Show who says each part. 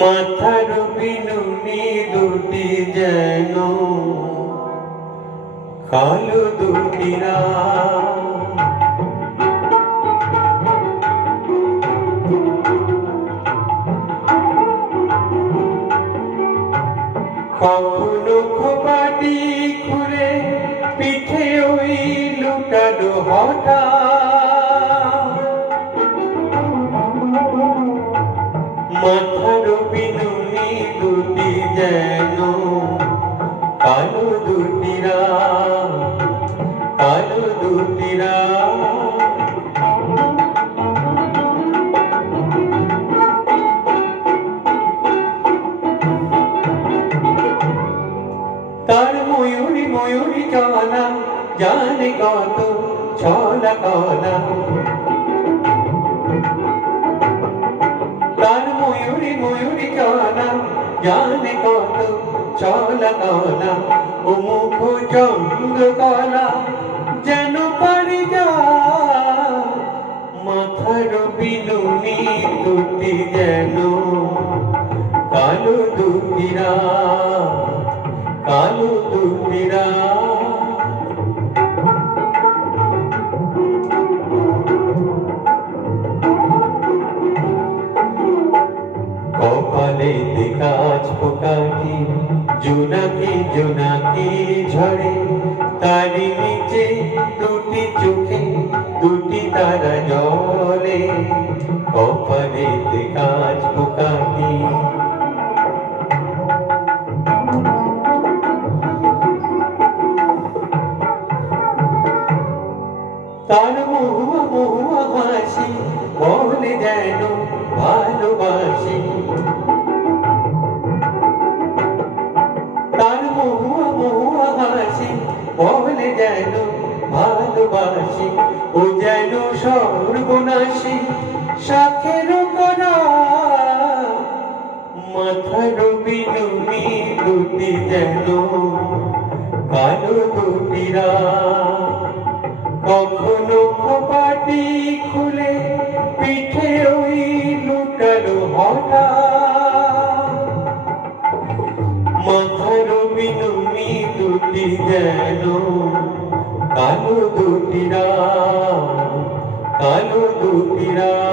Speaker 1: মাথার বিনুনি দুটি যেন কালো দুটি রা কখনো খোপাটি খুলে পিঠে ওই লুটানো হঠাৎ ময়ূরী ময়ূরী চলা জানে কত ছলা কলা তার ময়ূরী ময়ূরী চলা জানে কত চলা কলা ও মুখ চন্দ্র কলা যেন পারি যা মাথার বিনুনি দুটি যেন কালো দুটিরা কালো দুটিরা কপালে কাজ পোকাটি জোনাকি জোনাকি ঝরে? তারি নিচে দুটি চোখে, দুটি তারা জলে। কপালে কাজ পোকাটি তার মহুয়া মহুয়া হাসি যেন ভালোবাসি। তার মহুয়া মহুয়া হাসি বলে যেন ভালোবাসি। ও যেন সর্বনাশী করা মাথার দুটি যেন কালো দুটিরা কখনো যেন কালো দুটিরা কালো দুটিরা